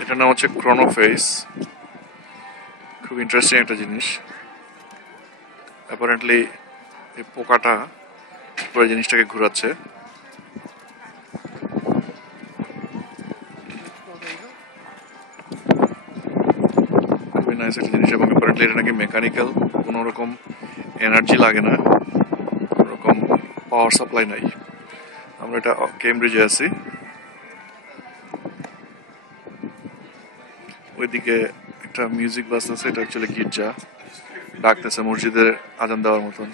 এটার নাম হচ্ছে ক্রোনোফেস। খুব ইন্টারেস্টিং একটা জিনিস। অ্যাপারেন্টলি এই পোকাটা পুরো জিনিসটাকে ঘোরাচ্ছে। খুবই নাইস একটা জিনিস, এবং অ্যাপারেন্টলি এটা নাকি মেকানিক্যাল, কোনো রকম এনার্জি লাগে না, কোনো রকম পাওয়ার সাপ্লাই নাই। আমরা এটা কেমব্রিজে আছি। ওইদিকে একটা মিউজিক বাজতেছে, এটা অ্যাকচুয়ালি গির্জা, ডাকতেছে মসজিদের আজান দেওয়ার মতন।